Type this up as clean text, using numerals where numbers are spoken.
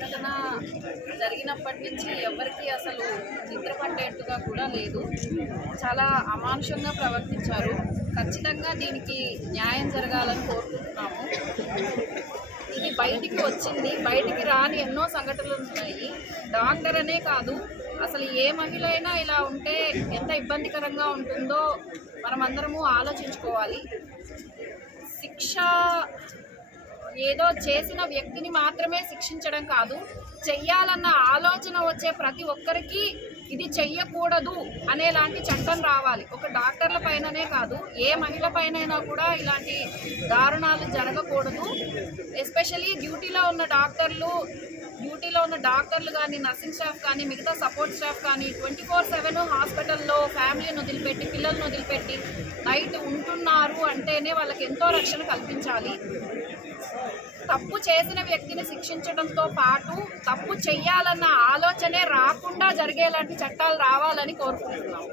సంఘటన జరిగినప్పటి నుంచి ఎవరికి అసలు నిద్ర పట్టేట్టుగా కూడా లేదు. చాలా అమానుషంగా ప్రవర్తించారు. ఖచ్చితంగా దీనికి న్యాయం జరగాలని కోరుకుంటున్నాము. ఇది బయటికి వచ్చింది, బయటికి రాని ఎన్నో సంఘటనలు ఉన్నాయి. డాక్టర్ అనే కాదు, అసలు ఏ మహిళ అయినా ఇలా ఉంటే ఎంత ఇబ్బందికరంగా ఉంటుందో మనమందరము ఆలోచించుకోవాలి. శిక్ష ఏదో చేసిన వ్యక్తిని మాత్రమే శిక్షించడం కాదు, చెయ్యాలన్న ఆలోచన వచ్చే ప్రతి ఒక్కరికి ఇది చెయ్యకూడదు అనేలాంటి చట్టం రావాలి. ఒక డాక్టర్ల పైననే కాదు, ఏ మహిళ పైనైనా కూడా ఇలాంటి దారుణాలు జరగకూడదు. ఎస్పెషలీ డ్యూటీలో ఉన్న డాక్టర్లు కానీ, నర్సింగ్ స్టాఫ్ కానీ, మిగతా సపోర్ట్ స్టాఫ్ కానీ 24/7 హాస్పిటల్లో ఫ్యామిలీని వదిలిపెట్టి, పిల్లలను వదిలిపెట్టి నైట్ ఉంటున్నారు అంటేనే వాళ్ళకి ఎంతో రక్షణ కల్పించాలి. తప్పు చేసిన వ్యక్తిని శిక్షించడంతో పాటు తప్పు చెయ్యాలన్న ఆలోచనే రాకుండా జరిగేలాంటి చట్టాలు రావాలని కోరుకుంటున్నాం.